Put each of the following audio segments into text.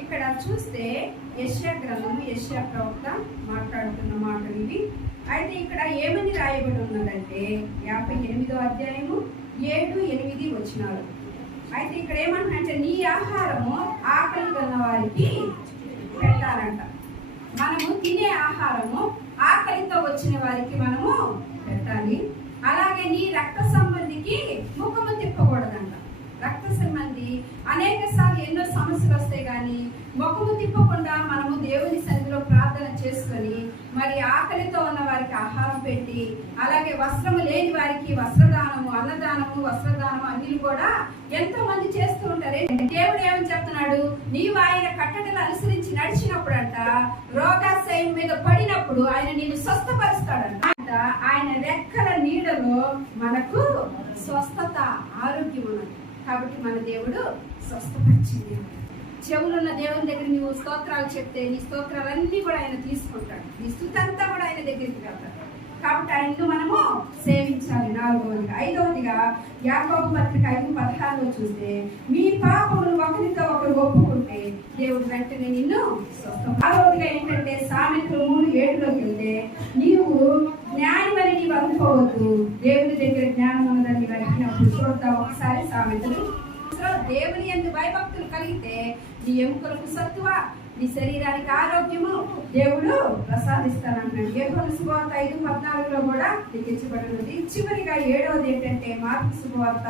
ఇక్కడ చూస్తే యెషయా గ్రంథము, యెషయా ప్రవక్త మాట్లాడుతున్న మాటలు ఇవి. అయితే ఇక్కడ ఏమని రాయబడి ఉన్నదంటే 58వ అధ్యాయము 7-8 వచనాలు. అయితే ఇక్కడ ఏమంటున్నారంటే నీ ఆహారము ఆకలి గల వారికి పెట్టాలంట. మనము తినే ఆహారము ఆకలితో వచ్చిన వారికి మనము పెట్టాలి. అలాగే నీ రక్త సంబంధికి ముఖము తిప్పకూడదంట. రక్త సంబంధి అనేక సార్లు ఎన్నో సమస్యలు వస్తాయి, కానీ ముఖము తిప్పకుండా మనము దేవుని సన్నిధిలో ప్రార్థన చేసుకొని మరి ఆకలితో ఉన్న వారికి ఆహారం పెట్టి, అలాగే వస్త్రము లేని వారికి వస్త్రదానము, అన్నదానము, వస్త్రదానము అన్ని కూడా ఎంతో మంది చేస్తూ ఉంటారు. దేవుడు ఏమని చెప్తున్నాడు, నీవు ఆయన కట్టడలు అనుసరించి నడిచినప్పుడంట రోగాశయం మీద పడినప్పుడు ఆయన నిన్ను స్వస్థపరుస్తాడంట. ఆయన రెక్కల నీడలో మనకు స్వస్థత, ఆరోగ్యం ఉన్నది. కాబట్టి మన దేవుడు స్వస్థపరిచింది. చెవులున్న దేవుని దగ్గర నువ్వు స్తోత్రాలు చెప్తే నీ స్తోత్రాలన్నీ కూడా ఆయన తీసుకుంటాడు. నీ స్తుతి అంతా కూడా ఆయన దగ్గరికి వెళ్తాడు. కాబట్టి ఆయన్ను మనము సేవించాలి. 4వదిగా. 5వదిగా యాకోబు పత్రిక 5:16 చూస్తే మీ పాపములు ఒకరితో ఒకరు ఒప్పుకుంటే దేవుడు వెంటనే నిన్ను స్వస్థం. 6వదిగా ఏంటంటే సామెతలు 3:7లోకి వెళ్తే నీవు జ్ఞానమని నీవు అనుకోవద్దు, దేవుని దగ్గర జ్ఞానం ఉన్నదని నీవు అడిగినప్పుడు. చూద్దాం ఒకసారి సామెతలు. దేవుని యందు భయభక్తులు కలిగితే నీ ఎముకలకు సత్తువ, నీ శరీరానికి ఆరోగ్యము దేవుడు ప్రసాదిస్తానంటున్నాడు. యోహాను సువార్త 5:14లో కూడా లిఖించబడినది. చివరిగా 7వది ఏంటంటే మార్కు సువార్త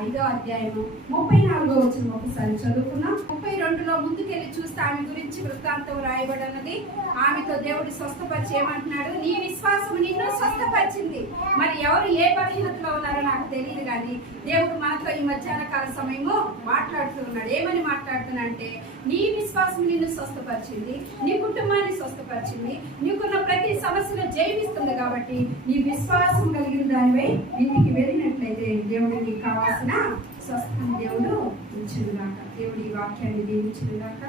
5వ అధ్యాయము 34వ వచనం ఒకసారి చదువుకున్నాం. 32లో ముందుకెళ్ళి చూస్తే ఆమె గురించి వృత్తాంతం రాయబడినది. ఆమెతో దేవుడు స్వస్థపరిచి ఏమంటున్నాడు, నీ విశ్వాసము నిన్ను స్వస్థపరిచింది. మరి ఎవరు ఏ బలహీనతలో ఉన్నారో నాకు తెలియదు, కానీ దేవుడు మనతో ఈ మధ్యాహ్న కాల సమయము మాట్లాడుతూ ఉన్నాడు. ఏమని మాట్లాడుతున్నా అంటే నీ విశ్వాసం నిన్ను స్వస్థపరిచింది, నీ కుటుంబాన్ని స్వస్థపరిచింది, నీకున్న ప్రతి సమస్యలో జయిస్తుంది. కాబట్టి నీ విశ్వాసం కలిగిన దానివై ఇంటికి వెళ్ళినట్లయితే దేవుడు నీకు కావాల్సిన స్వస్థం దేవుడు ఇచ్చును గాక. దేవుడి వాక్యాన్ని దీవించును గాక.